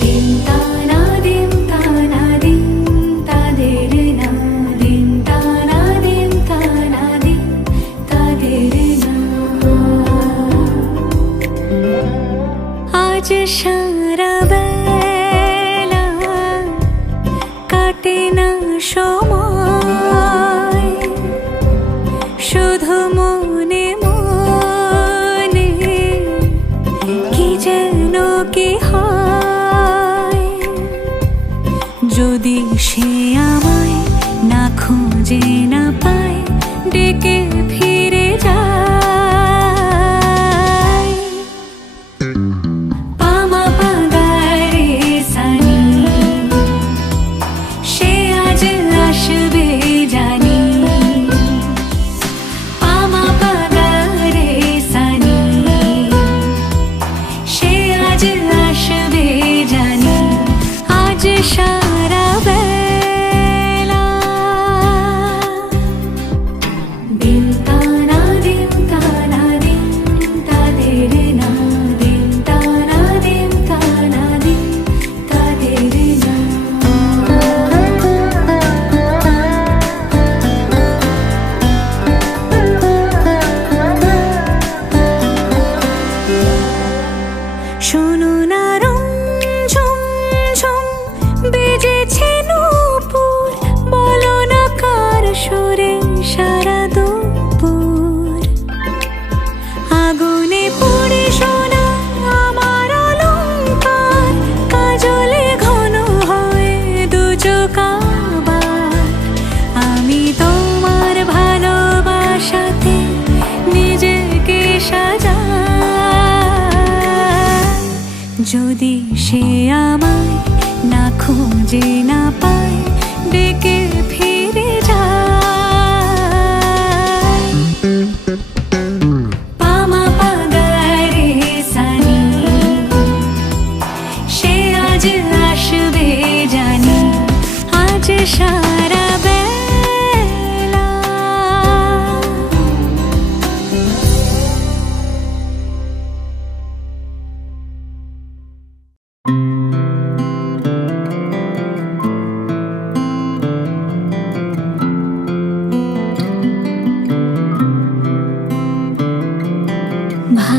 দিন তানা দিন তানা দিন তাদের না দিন তানা দিন তানা দিন তাদের না আজ সারা বেলা কাটে না সময় শুধু মনে মনে কি যেন কি হয় যদি সে আমায় না খুঁজে না পায় ডেকে ফিরে যায় পামা পাগারে সানি সে আজ আসবে জানি পামা পাগারে সানি সে আজ আসবে জানি আজ সারা বেলা দিন তানা দিন তানা দিন তাদের না দিন তানা দিন তানা দিন তাদের না শোনো না রং ঝুম ঝুম বেজেছে নূপুর বলো না কার সুরে সারা দুপুর আগুনে পুড়ে সোনা আমার অলংকার কাজলে ঘন হয় দু চোখ আবার আমি তোমার ভালোবাসাতে নিজেকে সাজাই যদি সে আমায় না খুঁজে না পায় ডেকে ফিরে যায় পামা পাগারে সানি সে আজ আসবে জানি আজ সারা বেলা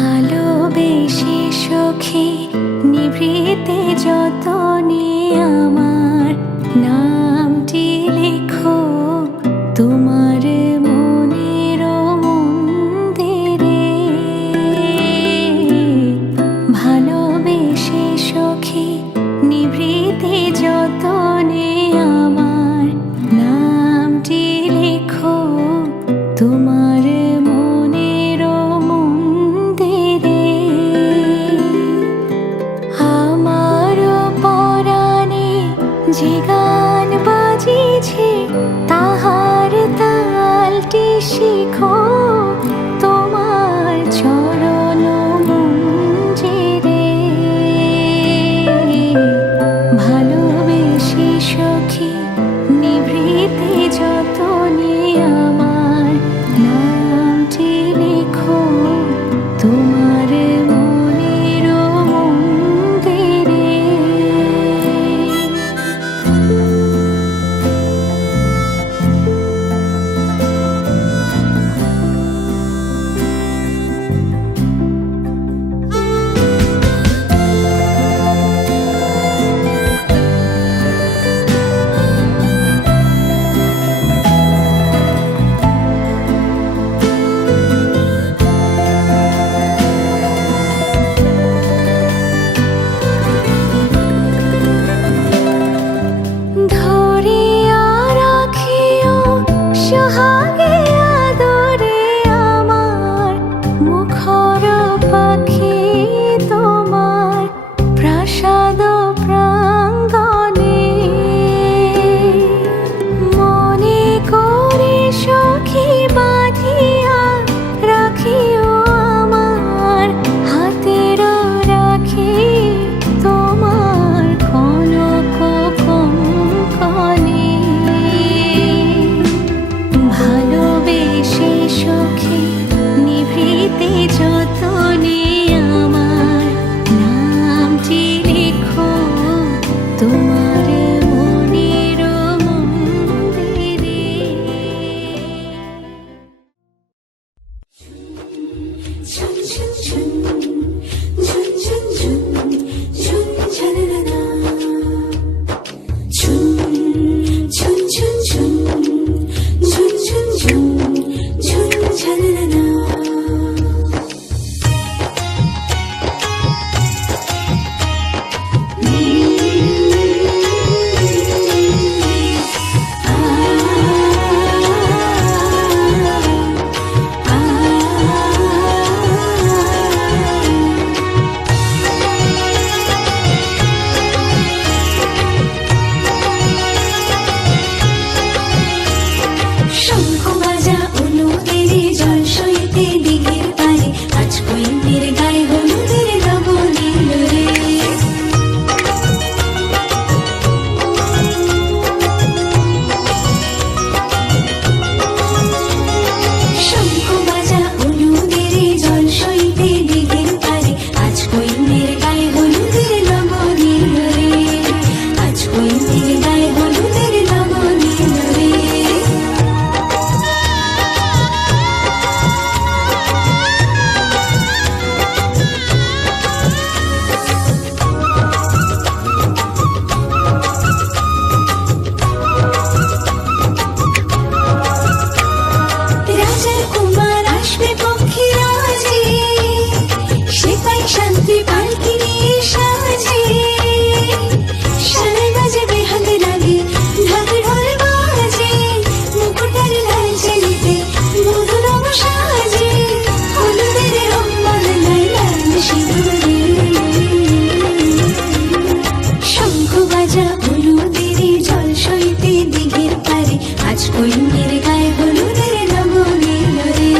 ভালোবেসে সখী নিভৃতে যতনে আমার নামটি লেখো তোমার মনের মন্দিরে ভালোবেসে সখী নিভৃতে যতনে আমার নামটি লেখো তোমার মনের মন্দিরে আমার পরাণে যে গান বাজিছে তাহার তালটি শিখো তোমার চরণ মঞ্জিরে ভালোবেসে সখী নিভৃতে যতনে আমার নামটি লেখো তোমার মনের মন্দিরে তোমার মনের মন্দিরে। ঝুন ঝুন ঝুন ঝুন ঝুন ঝুন ঝুন ঝালালা, ঝুন ঝুন ঝুন ঝুন ঝুন ঝুন ঝুন ঝুন ঝালালা। শঙ্খ বাজা অনুদের জল সইতে দিঘির পারে, আজ কৈন্যের গায়ে হলুদের লবণীল রে। শঙ্খ বাজা অনুদের জল সইতে দিঘির পারে, আজ কৈন্যের গায়ে হলুদের লবণীল রে। আজ কৈন্যের গায়ে হলুদের লবণীল রে। রাজার কুমার আসবে পক্ষী রাজে, সেপাই শান্তি পালকি নিয়ে সাজে। সানাই বাজে বেহাগ লাগে, ঢাক ঢোল বাজে, মুকুটের লাল চেলিতে মধুরম সাজে। হলুদের রং বদলায় লাল সিঁদুরে। শঙ্খ বাজা হলুদের জল সইতে দিঘির পারে, আজ কৈন্যের গায়ে হলুদের লবণীল রে।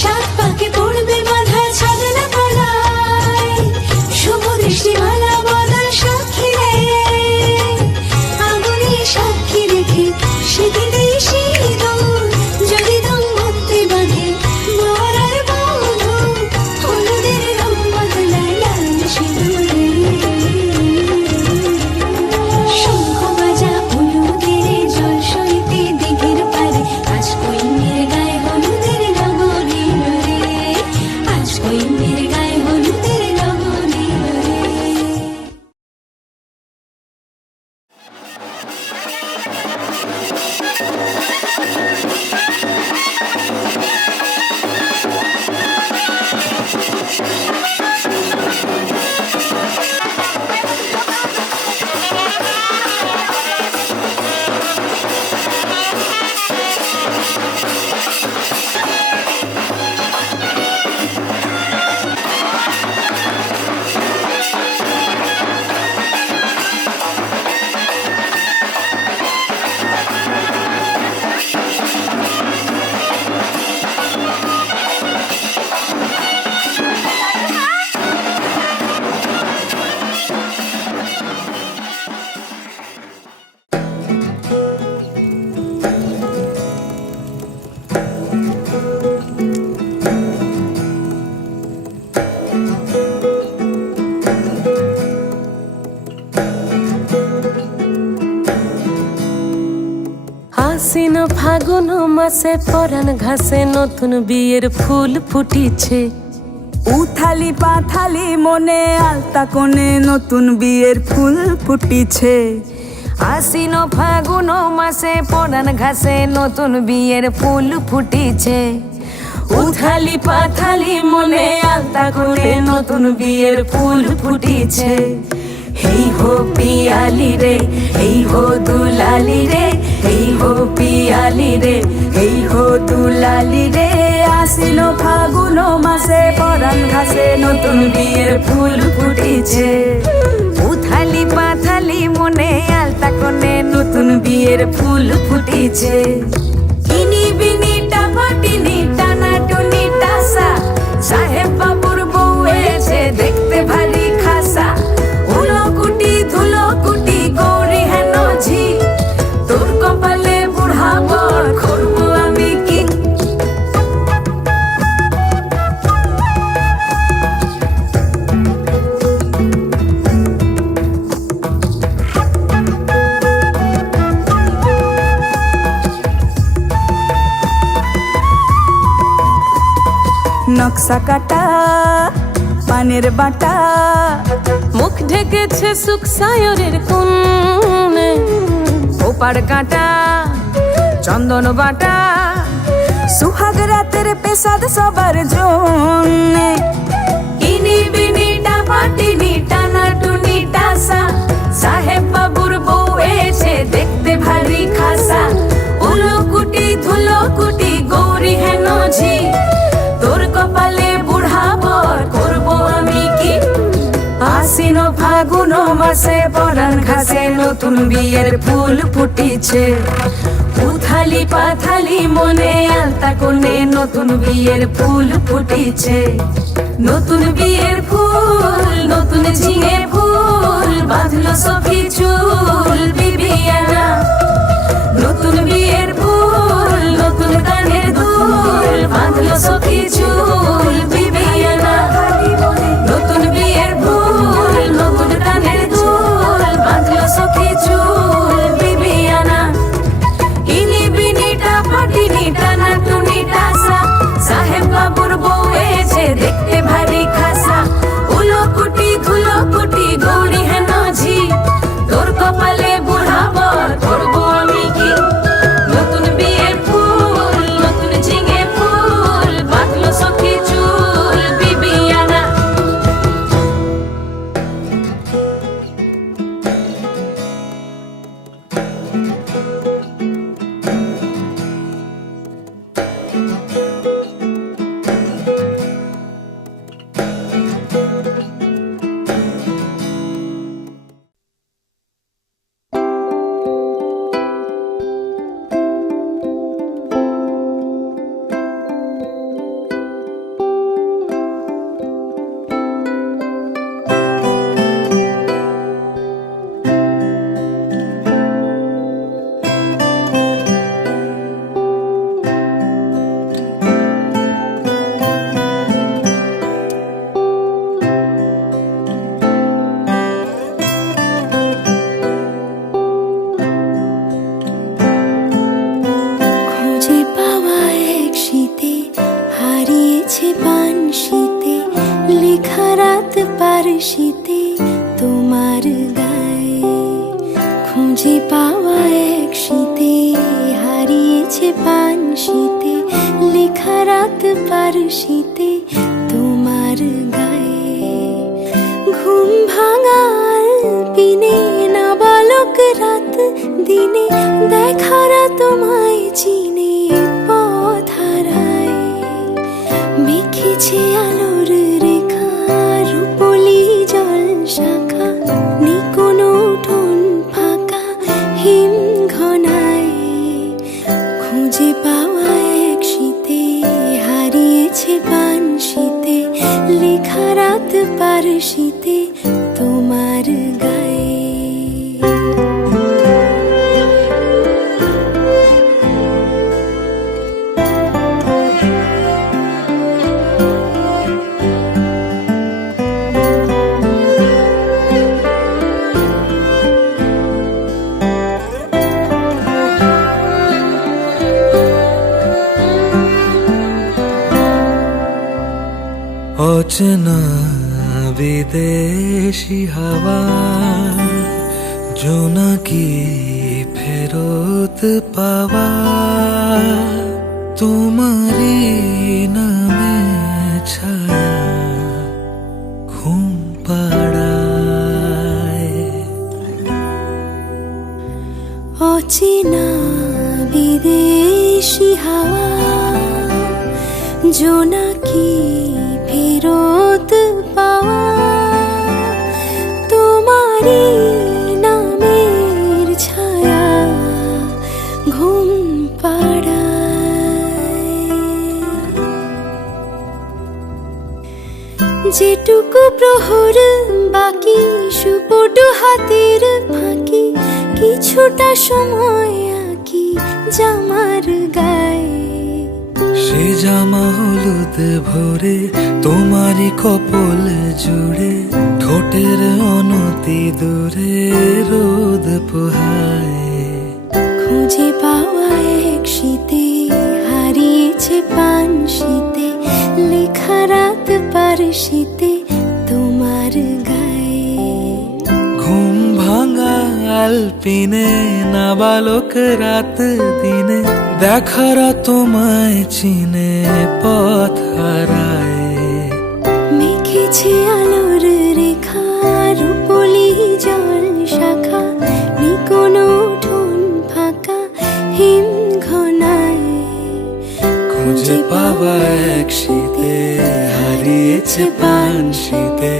সাত পাকে পড়বে বাঁধা ছাগলা গলায়, শুভ দৃষ্টিমালা বদল সাক্ষী রে। আগুনে সাক্ষী রেখে সেদিতে সিঁদুর, যদি দম্পতি বাঁধে বর আর বধূ। হলুদের রং বদলায় লাল সিঁদুরে। শঙ্খ বাজা হলুদের জল সইতে দিঘির পারে, আজ কৈন্যের গায়ে হলুদের লবণীল রে। আজ কৈন্যের গায়ে হলুদের লবণীল রে। আশ্বিন ফাগুন মাসে পরাণ ঘাসে নতুন বিয়ের ফুল ফুটিছে। উথালি পাথালি মনে আলতা কোণে নতুন বিয়ের ফুল ফুটিছে। আশ্বিন ফাগুন মাসে পরাণ ঘাসে নতুন বিয়ের ফুল ফুটিছে। উথালি পাথালি মনে আলতা কোণে নতুন বিয়ের ফুল ফুটিছে। হেই হো পিয়ালি রে, হেই হো দুলালি রে, হেই হো পিয়ালি রে, হেই হো দুলালি রে। আশ্বিন ফাগুন মাসে পরাণ ঘাসে নতুন বিয়ের ফুল ফুটিছে। উথালি পাথালি মনে আলতা কোণে নতুন বিয়ের ফুল ফুটিছে। বিনি টাপাটিনি টানাটুনি টাসা, সাহেব বাবুর বউ এসে দেখতে ভারী খাসা, উলকুটি ধুলকুটি গৌরী হেন ঝি, তোর কপালে বুড়া বর করবো আমি কি। নকশা কাটা পানের বাটা, মুখ ঢেকেছে সুখ সায়রের কোণে, ওপার কাটা চন্দন বাটা, সুহাগ রাতের পেশাদ সবার জন্যে। ইনি বিনি টাপাটিনি টানাটুনি টাসা, সাহেব বাবুর বউ এসে দেখতে ভারী খাসা, উলকুটি ধুলকুটি গৌরী হেন ঝি, তোর কপালে বুড়া বর করবো আমি কি। আশ্বিন ফাগুন মাসে পরাণ ঘাসে নতুন বিয়ের ফুল ফুটিছে, উথালি পাথালি মনে আলতা কোণে নতুন বিয়ের ফুল ফুটিছে, নতুন বিয়ের ফুল নতুন ঝিঙে ফুল বাঁধলো সখী চুল বিবিয়ানা, নতুন বিয়ের ফুল নতুন কানের দুল বাঁধলো সখী চুল বিবিয়ানা, নতুন বিয়ের ফুল নতুন কানের দুল বাঁধলো সখী চুল বিবিয়ানা, ইনি বিনি টাপাটিনি টানাটুনি টাসা, সাহেব বাবুর বউ এসে দেখতে ভারী খাসা, উলকুটি ধুলকুটি গৌরী হেন ঝি, তোর কপালে বুড়া বর করবো আমি কি। নতুন বিয়ের ফুল নতুন ঝিঙে ফুল বাঁধলো সখী চুল বিবিয়ানা। খুঁজে পাওয়া এক শীতে হারিয়েছে পান শীতে, লেখা রাত পার শীতে তোমার গায়ে। খুঁজে পাওয়া এক শীতে হারিয়েছে পান শীতে, লেখা রাত পার শীতে তোমার গায়ে। ঘুম ভাঙা পিনে না বালক রাত দিনে, দেখারা তোমায় চিনে পথ হারায়। মেখেছে আলোর রেখা রূপলি জল শাখা, নেই কোনো উঠোন ফাঁকা হিম ঘনায়। খুঁজে পাওয়া এক শীতে হারিয়েছে পান শীতে, লেখা রাত পার শীতে তোমার গায়ে। অচেনা বিদেশি হাওয়া জোনাকি ফেরত পাওয়া, তোমারি নামে ছায়া ঘুম পাড়ায়। অচেনা বিদেশি হাওয়া জোনাকি ফেরত পাওয়া, তোমারি নামের ছায়া ঘুম পাড়ায়। যেটুকু প্রহর বাকি সুপটু হাতের ফাঁকি কিছুটা সময় আঁকি জামার গায়ে সে জামা হলুদ ভরে তোমারই কপল জুড়ে ঠোঁটের অনতি দূরে রোদ পোহায় খুঁজে পাওয়া এক শীতে হারিয়েছে পান শীতে লেখা রাত পার শীতে তোমার গায়ে ঘুম ভাঙা আলপিনে নাবালক রাত দিনে দেখারা তোমায় চিনে পথ হারায় মেখেছে আলোর রেখা রূপলি জল শাখা নিকোনো উঠোন ফাঁকা হিম ঘনায় খুঁজে পাওয়া এক শীতে হারিয়েছে পান শীতে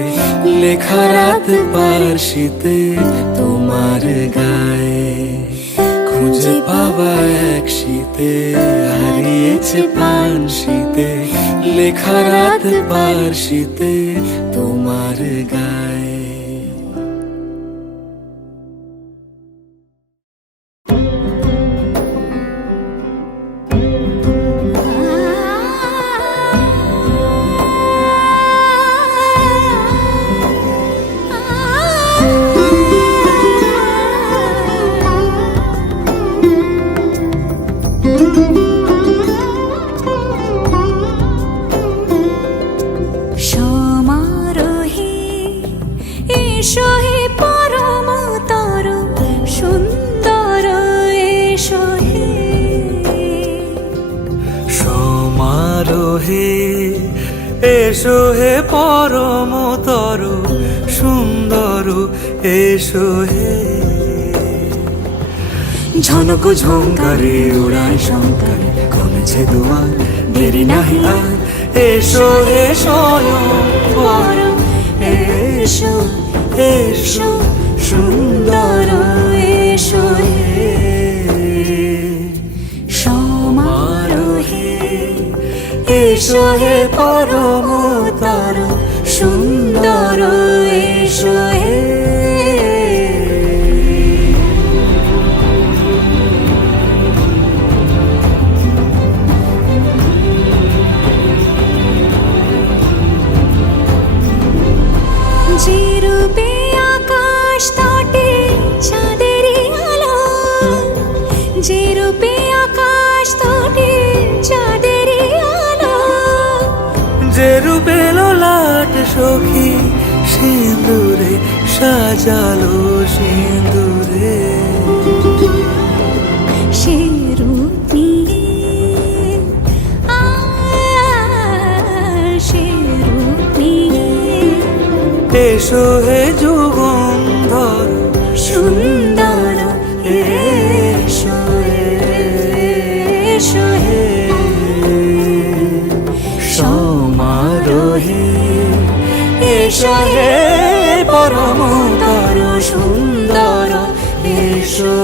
লেখা রাত পার শীতে তোমার গায়ে খুঁজে পাওয়া এক শীতে হারিয়েছে পান শীতে লেখা রাত পার শীতে তোমার গায়ে সমারোহে এসো হে পরম তর সুন্দর এসো হে সমারোহে এসো হে পরমতর সুন্দর এসো হে ঝনক ঝঙ্কারে উড়ায় শঙ্কারে কমেছে দুয়ার দেরি নাহি আর এসো হে স্বয়ং পরম এসো এসো সুন্দর এসো হে সমারোহে এসো হে পরমতর সুন্দর এসো হে যে রূপে আকাশ তটে চাঁদেরই আলো যে রূপে আকাশ তটে চাঁদেরই আলো যে রূপে লোলাট সখী সিঁদুরে সাজালো সিঁদুরে সে রূপ নিয়ে সে রূপ নিয়ে এসো হে যুগন্ধর সুন্দর এসো এসো হে সমারোহে এসো হে পরমতর সুন্দর এসো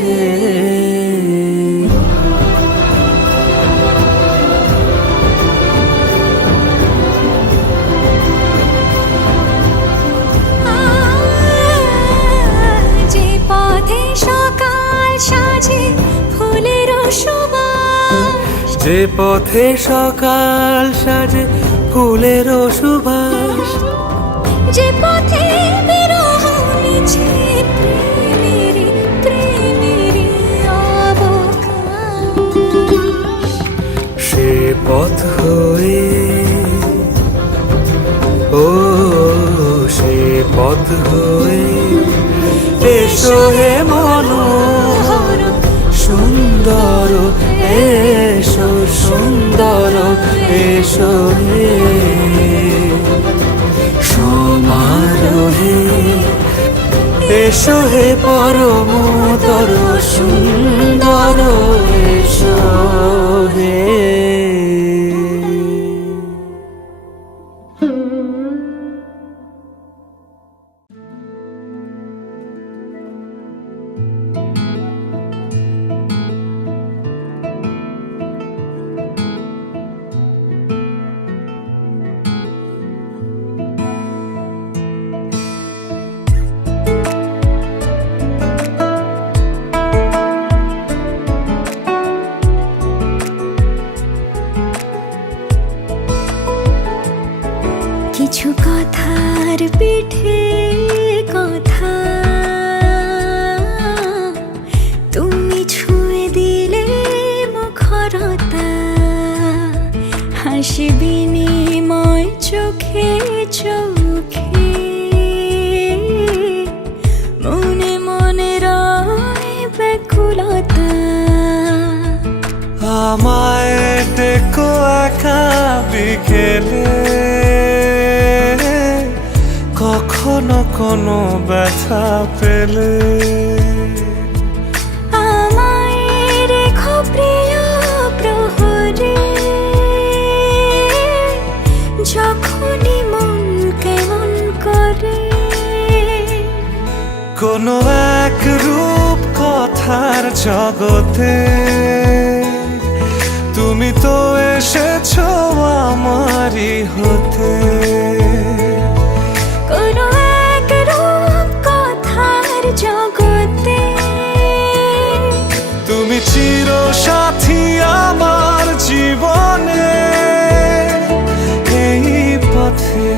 হে যে পথে সকাল সাজে ফুলের সুবাস যে পথে সকাল সাজে ফুলের সুবাস যে পথে বিরহ মিছে প্রেমেরই প্রেমেরই অবকাশ সে পথ হয়ে ও সে পথ হয়ে এসো হে মনোহর সুন্দর এসো সুন্দর এসো হে সমারোহে এসো হে পরমতর সুন্দর এসো হে আমায় ডেকো একা বিকেলে, কখনো কোনো ব্যথা পেলে। আমায় রেখো প্রিয় প্রহরে, যখনই মন কেমন করে। কোনো এক রূপ কথার জগতে তুমি তো এসেছো আমারই হতে। কোনো এক রূপ কথার জগতে তুমি চির সাথী আমার জীবনে, এই পথে।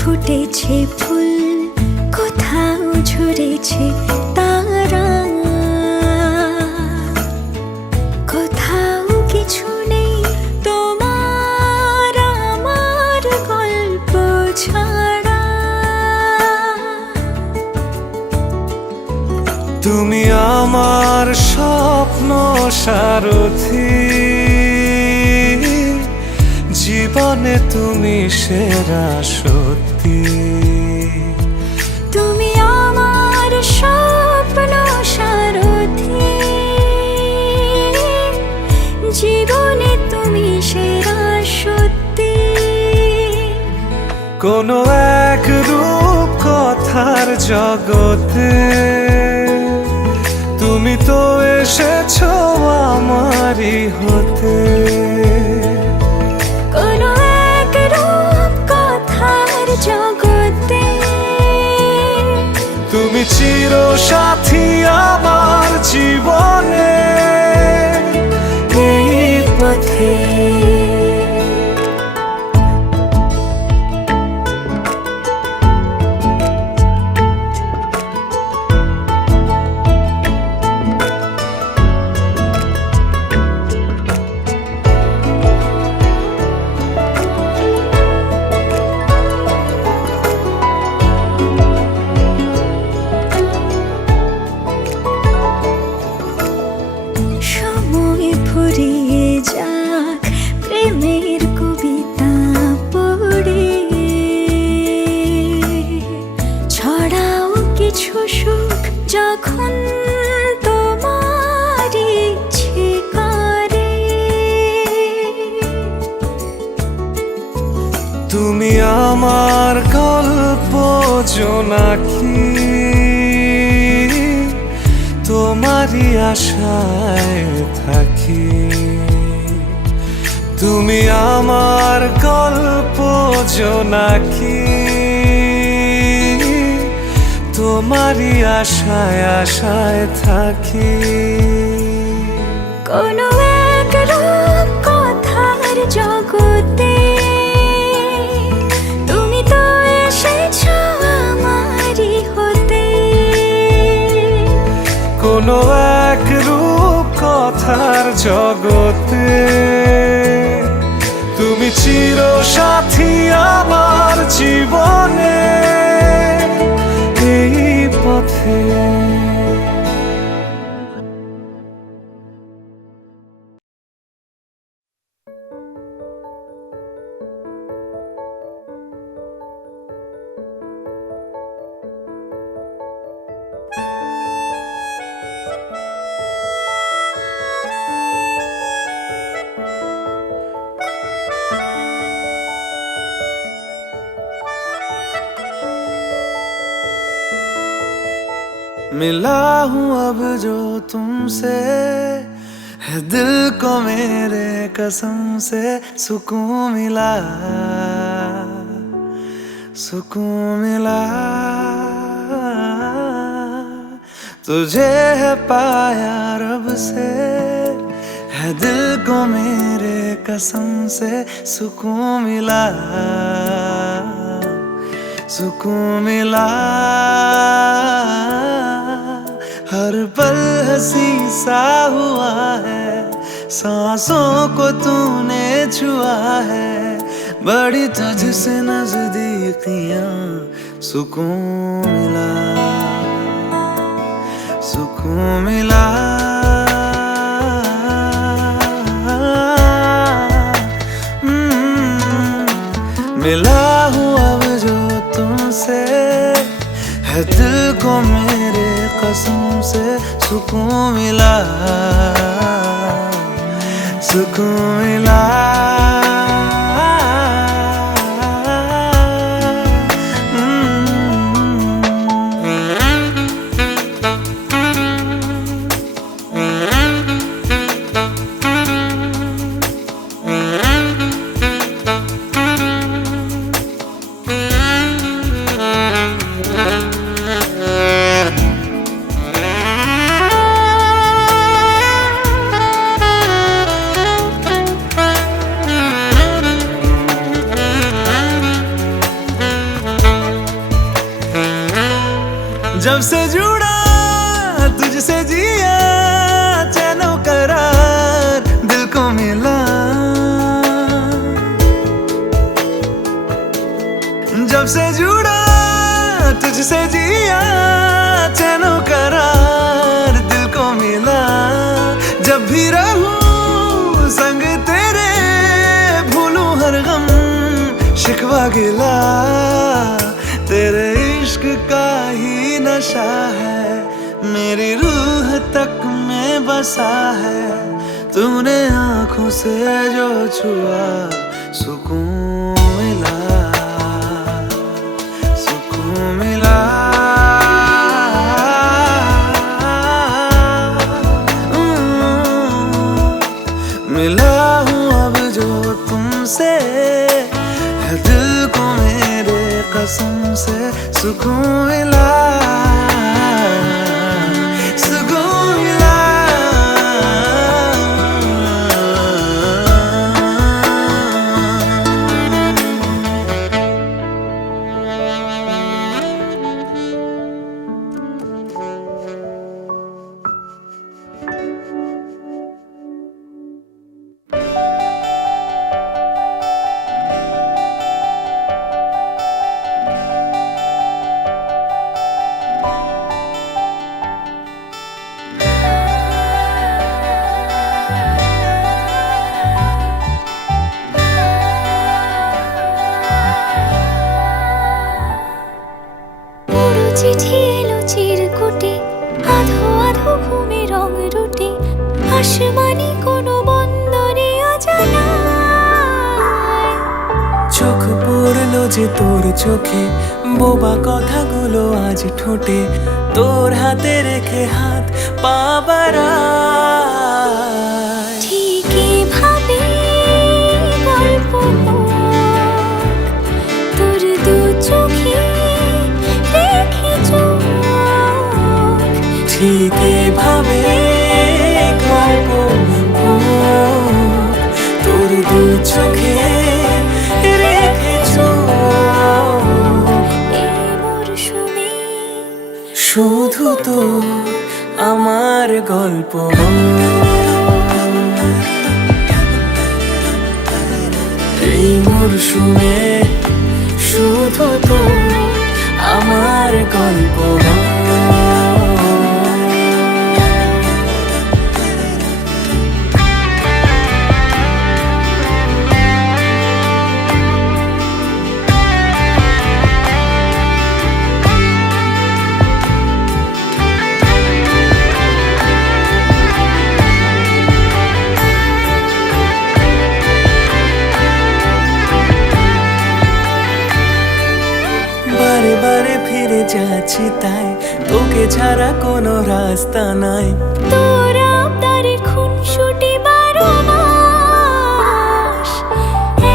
ফুটেছে ফুল, কোথাও ঝরেছে তারা, কোথাও কিছু নেই তোমার আমার গল্প ছাড়া। তুমি আমার স্বপ্ন সারথি, জীবনে তুমি সেরা সত্যি। তুমি আমার স্বপ্ন সারথি, জীবনে তুমি সেরা সত্যি। কোনো এক রূপ কথার জগতে তুমি তো এসেছো আমারই হতে। কোনো এক রূপ কথার জগতে তুমি চির সাথী আমার জীবনে, এই পথে। সময় ফুরিয়ে যাক প্রেমের কবিতা পড়ে, ছড়াও কিছু সুখ যখন তোমার ইচ্ছে করে। তুমি আমার গল্প জোনাকি, তোমারই আশায় থাকি। তুমি আমার গল্প জোনাকি, তোমারই আশায় আশায় থাকি। কোনো এক রূপ কথার জগতে তুমি তো এসেছো আমারই হতে। কোনো এক রূপ কথার জগতে তুমি চির সাথী আমার জীবনে, এই পথে। मिला हूँ अब जो तुमसे, है दिल को मेरे कसम से सुकून मिला, सुकून मिला। तुझे है पाया रब से, है दिल को मेरे कसम से सुकून मिला, सुकून मिला। हर पल हंसी सा हुआ है, सांसों को तूने छुआ है, बड़ी तुझसे नजदीकियां, सुकून मिला, सुकून मिला। मिला हूँ अब जो तुमसे, है दिल को मेरे कसम से सुकून मिला, सुकून मिला। जब से जुड़ा तुझसे जिया, चैनो करार दिल को मिला। जब से जुड़ा तुझसे जिया, चैनो करार दिल को मिला। जब भी रहूं संग तेरे, भूलूं हर गम शिकवा गिला। तेरे इश्क का ही नशा है, मेरी रूह तक में बसा है। तूने आँखों से जो छुआ, सुकून मिला, सुकून मिला। मिला हूँ अब जो तुमसे, है दिल को मेरे कसम से सुकून मिला, सुकून मिला। চিঠি এলো চিরকুটে, আধো আধো ঘুমে রং রুটে, আসমানি কোনো বন্দরে অজানায়। চোখ পড়লো যে তোর চোখে, বোবা কথাগুলো আজ ঠোঁটে, তোর হাতে রেখে হাত পা বাড়ায়। ঠিক এভাবে গল্প তোর দু চোখে রেখে চোখ, ঠিক এভাবে গল্প তোর দু চোখে রেখে চোখ। এই মরশুমে শুধু তো আমার গল্প, এই মরশুমে শুধু তো আমার গল্প। বারে বারে ফিরে যাচ্ছি তাই, তোকে ছাড়া কোনো রাস্তা নাই। তোর আবদারে খুনসুটি 12 মাস,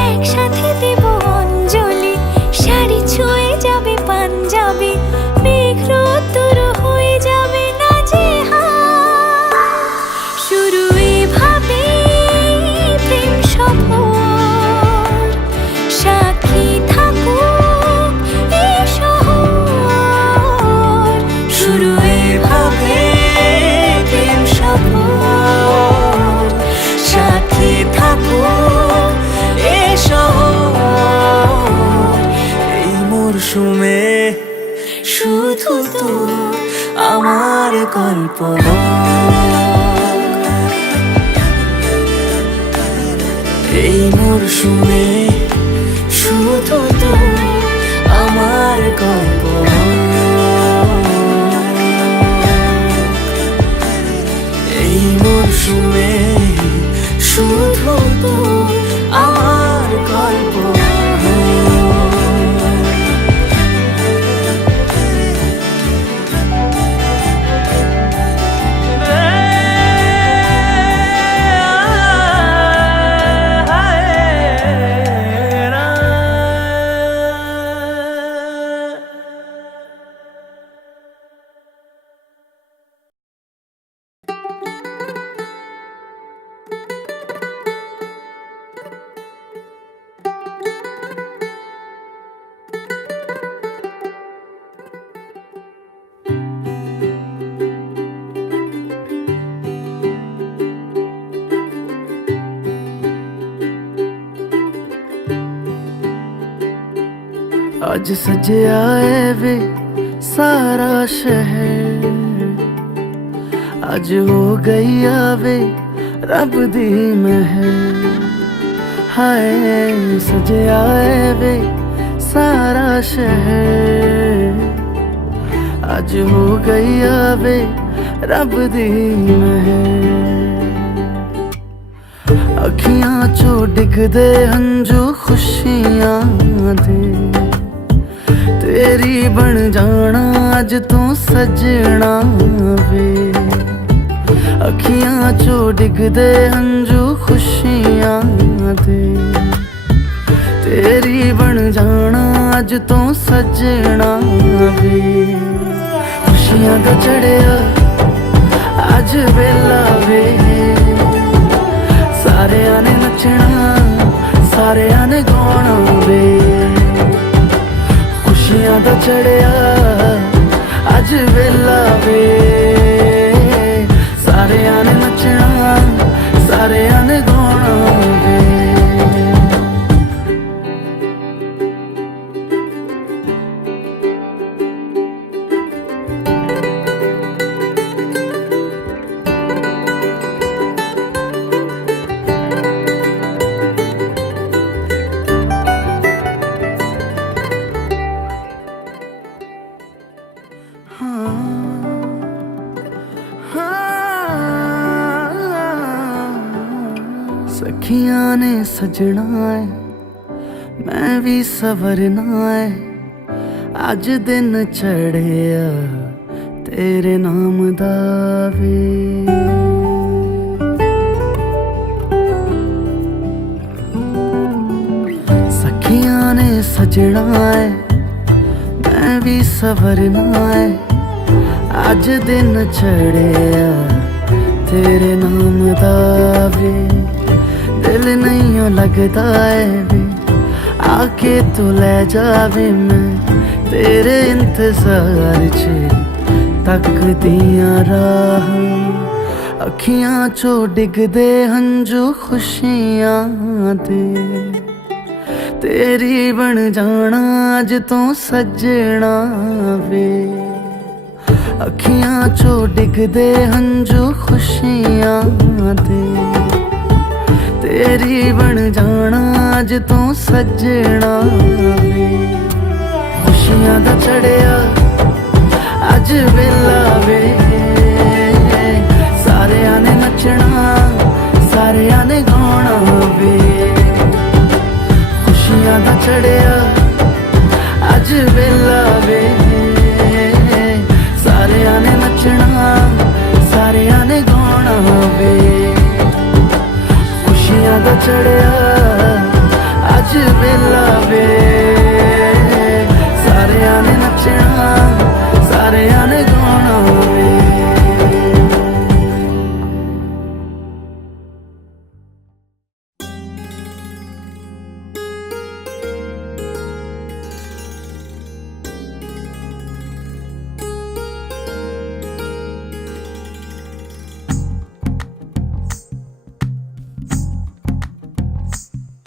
একসাথে দেব অঞ্জলি, শাড়ি ছুঁয়ে যাবে পাঞ্জাবি, মেঘ রোদ্দুর হয়ে যাবে নাজেহাল। শুরু এভাবে প্রেম স্বপ্ন তোর আমার গল্প এই মরশুমে শুধু তোর আমার গল্প এই মরশুমে শুধু তোর আমার গল্প आज सजया है वे सारा शहर आज हो गई आवे रब दी महर हाय सजया है वे सारा शहर आज हो गई आवे रब दी महर अखियां चो डिगदे हंजू खुशियां दे तेरी बन जाना अज तू सजना वे अखियां चो डिगदे हंजू खुशियां दे तेरी बन जाना अज तू सजना वे खुशियां दा चढ़िया अज वेला वे सारियां ने नचना सारियां ने गाना वे खुशियां दा चढ़िया अज वेला वे सारियां ने नचना सारियां ने गाना वे सखियां ने सजना है मैं भी सवरना है अज दिन चढ़िया तेरे नाम दा वे सखियां ने सजना है मैं भी सवरना है अज दिन चढ़िया तेरे नाम दा वे दिल नहीं लगता है वे आके तू ले जावे मैं तेरे इंतजार च तक दियां राह अखियां चो डिगदे हंजू खुशियां दे तेरी बन जाना अज तू सजना वे अखियां चो डिगदे हंजू खुशियां दे तेरी बन जाना अज तू सजना वे खुशियां दा चढ़िया अज वेला वे सारियां ने नचना सारियां ने गाना वे खुशियां दा चढ़िया अज वेला वे सारियां ने नचना सारियां ने गाना वे खुशियां दा चढ़िया अज वेला वे सारियां ने नचना सारियां ने गाना वे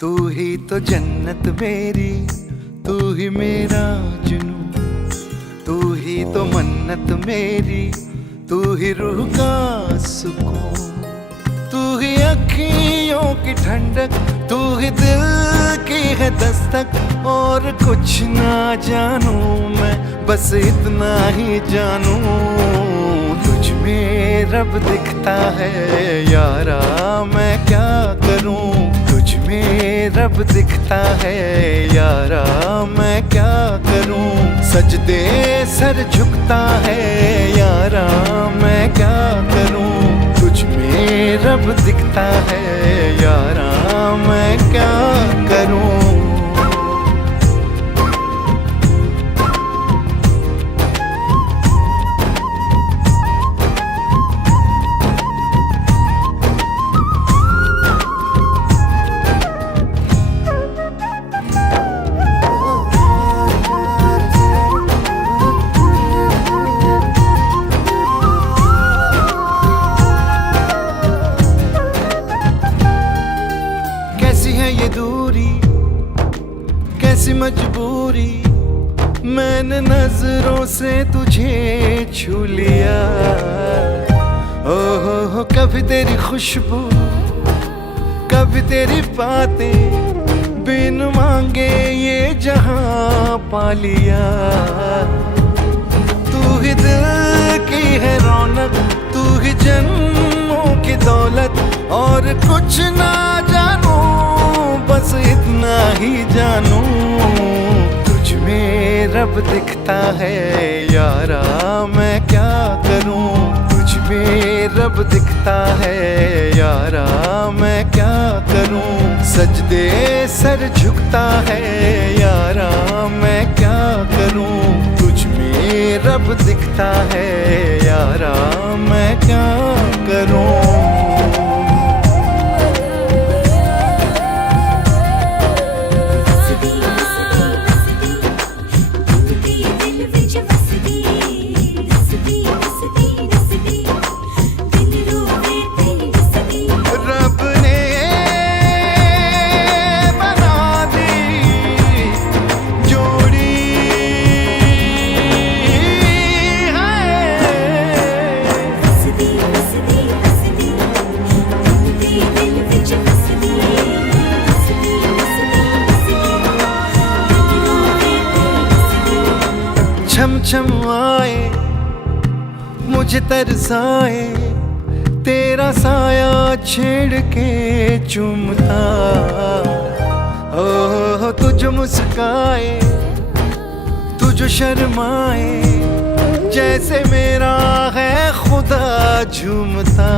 तू ही तो जन्नत मेरी तू ही मेरा जुनू तू ही तो मन्नत मेरी, तू ही रूह का सुकून, तू ही अखियों की ठंडक, तू ही दिल की है दस्तक। और कुछ ना जानूं मैं, बस इतना ही जानूं, तुझ में रब दिखता है यारा, मैं क्या करूं। तुझ में रब दिखता है यारा, मैं क्या करूं। सजदे सर झुकता है यारा, मैं क्या करूं। तुझ में रब दिखता है यारा, मैं क्या करूं। कैसी है ये दूरी, कैसी मजबूरी, मैंने नजरों से तुझे छू लिया। ओहो कभी तेरी खुशबू, कभी तेरी बातें, बिन मांगे ये जहां पा लिया। तू ही दिल की है रौनक, तू ही जन्मों की दौलत। और कुछ ना जानूं, बस इतना ही जानूं, तुझ में रब दिखता है यारा, मैं क्या करूं। तुझ में रब दिखता है यारा, मैं क्या करूं। सजदे सर झुकता है यारा, मैं क्या करूं। तुझ में रब दिखता है यारा, मैं क्या करूं। छम छम आए मुझे तरसाए, तेरा साया छेड़ के चूमता। ओह तू जो मुस्काए, तू जो शर्माए, जैसे मेरा है खुदा झूमता।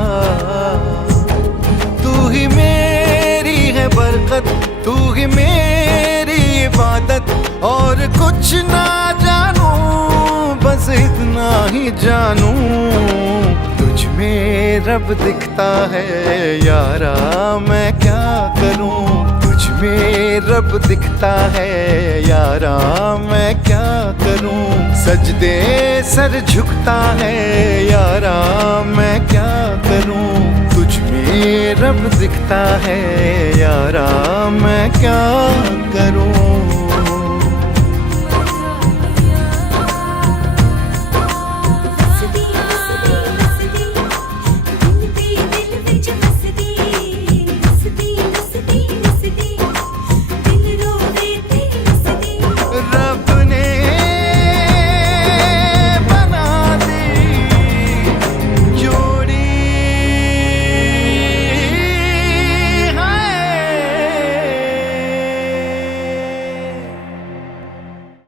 तू ही मेरी है बरकत, तू ही मेरी इबादत। और कुछ ना जानूं, बस इतना ही जानूं, तुझ में रब दिखता है यारा, मैं क्या करूं। तुझ में रब दिखता है यारा, मैं क्या करूं। सजदे सर झुकता है यारा, मैं क्या करूं। तुझ में रब दिखता है यारा, मैं क्या करूं।